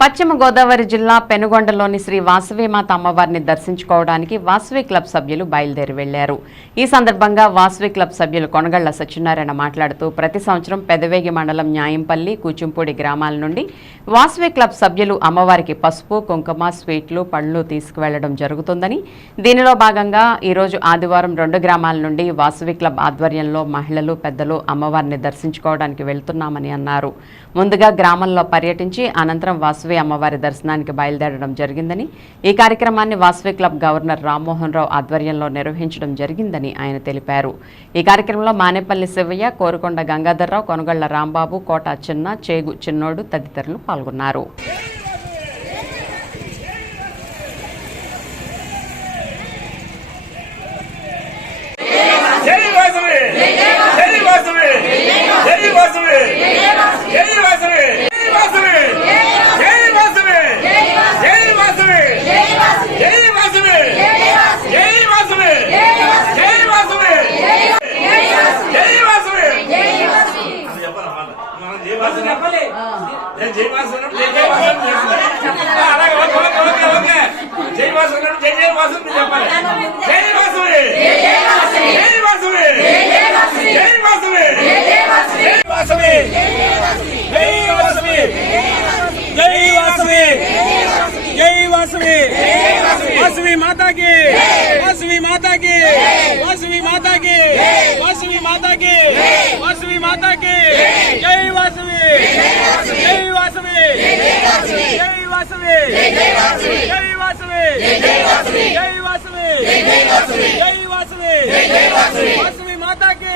పశ్చిమ గోదావరి జిల్లా పెనుగొండలోని శ్రీ వాసవిమాత అమ్మవారిని దర్శించుకోవడానికి వాసవి క్లబ్ సభ్యులు బయలుదేరి వెళ్ళారు. ఈ సందర్భంగా వాసవి క్లబ్ సభ్యులు కొనగళ్ళ సత్యనారాయణ మాట్లాడుతూ ప్రతి సంవత్సరం పెదవేగి మండలం న్యాయంపల్లి కూచింపూడి గ్రామాల నుండి వాసవి క్లబ్ సభ్యులు అమ్మవారికి పసుపు కుంకుమ స్వీట్లు పళ్ళు తీసుకువెళ్ళడం జరుగుతుందని దీనిలో భాగంగా ఈరోజు ఆదివారం రెండు గ్రామాల నుండి వాసవి క్లబ్ ఆధ్వర్యంలో మహిళలు పెద్దలు అమ్మవారిని దర్శించుకోవడానికి వెళ్తున్నామని అన్నారు. ముందుగా గ్రామంలో పర్యటించి అనంతరం వాసవి అమ్మవారి దర్శనానికి బయలుదేరడం జరిగిందని ఈ కార్యక్రమాన్ని వాసవి క్లబ్ గవర్నర్ రామ్మోహన్ రావు ఆధ్వర్యంలో నిర్వహించడం జరిగిందని ఆయన తెలిపారు. ఈ కార్యక్రమంలో మానేపల్లి శివయ్య కోరుకొండ గంగాధర్రావు కొనగళ్ళ రాంబాబు కోట చిన్న చేగు చిన్నోడు తదితరులు పాల్గొన్నారు. వాసవి! జై వాసవి! జై వాసవి జై వాసవి జై వాసవి జై వాసవి జై వాసవి జై వాసవి జై వాసవి అది చెప్పాలా మాట? మనం జై వాసవి చెప్పాలి నేను జై వాసవి అన్నప్పుడు జై జై వాసవి అని చేస్తున్నా. ఆ, అలాగే ఓకే ఓకే ఓకే ఓకే జై వాసవి అన్నప్పుడు జై జై వాసవి అని చెప్పాలి జై వాసవి జై వాసవి జై వాసవి జై వాసవి జై వాసవి జై వాసవి జై వాసవి వాసవి మాతాకి వాసవి మాతాకి వాసవి మాతాకి వాసవి మాతాకి వాసవి మాతాకి జై వాసవి జై వాసవి జై వాసవి జై వాసవి జై వాసవి! జై వాసవి! వాసవి! మాతాకి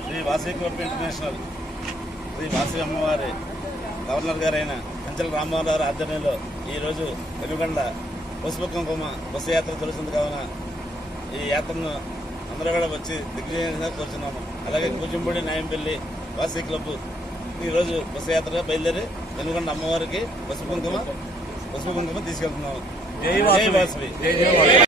శ్రీ వాసవి! క్లబ్ ఇంటర్నేషనల్ శ్రీ వాసవి అమ్మవారి! గవర్నర్ గారైన కంచెల రామ్మోహన్ గారి ఆధ్వర్యంలో ఈరోజు వెనుగండ పసుపు కుంకుమ బస్సు యాత్ర జరుగుతుంది కావున ఈ యాత్రను అందరూ కూడా వచ్చి దిగ్విజయంగా కోరుచున్నాము. అలాగే కూచింపూడి న్యాయంపల్లి వాసవి క్లబ్ ఈరోజు బస్సు యాత్రగా బయలుదేరి వెనుగండ అమ్మవారికి పసుపు కుంకుమ పసుపు కుంకుమ తీసుకెళ్తున్నాము. జై వాసవి.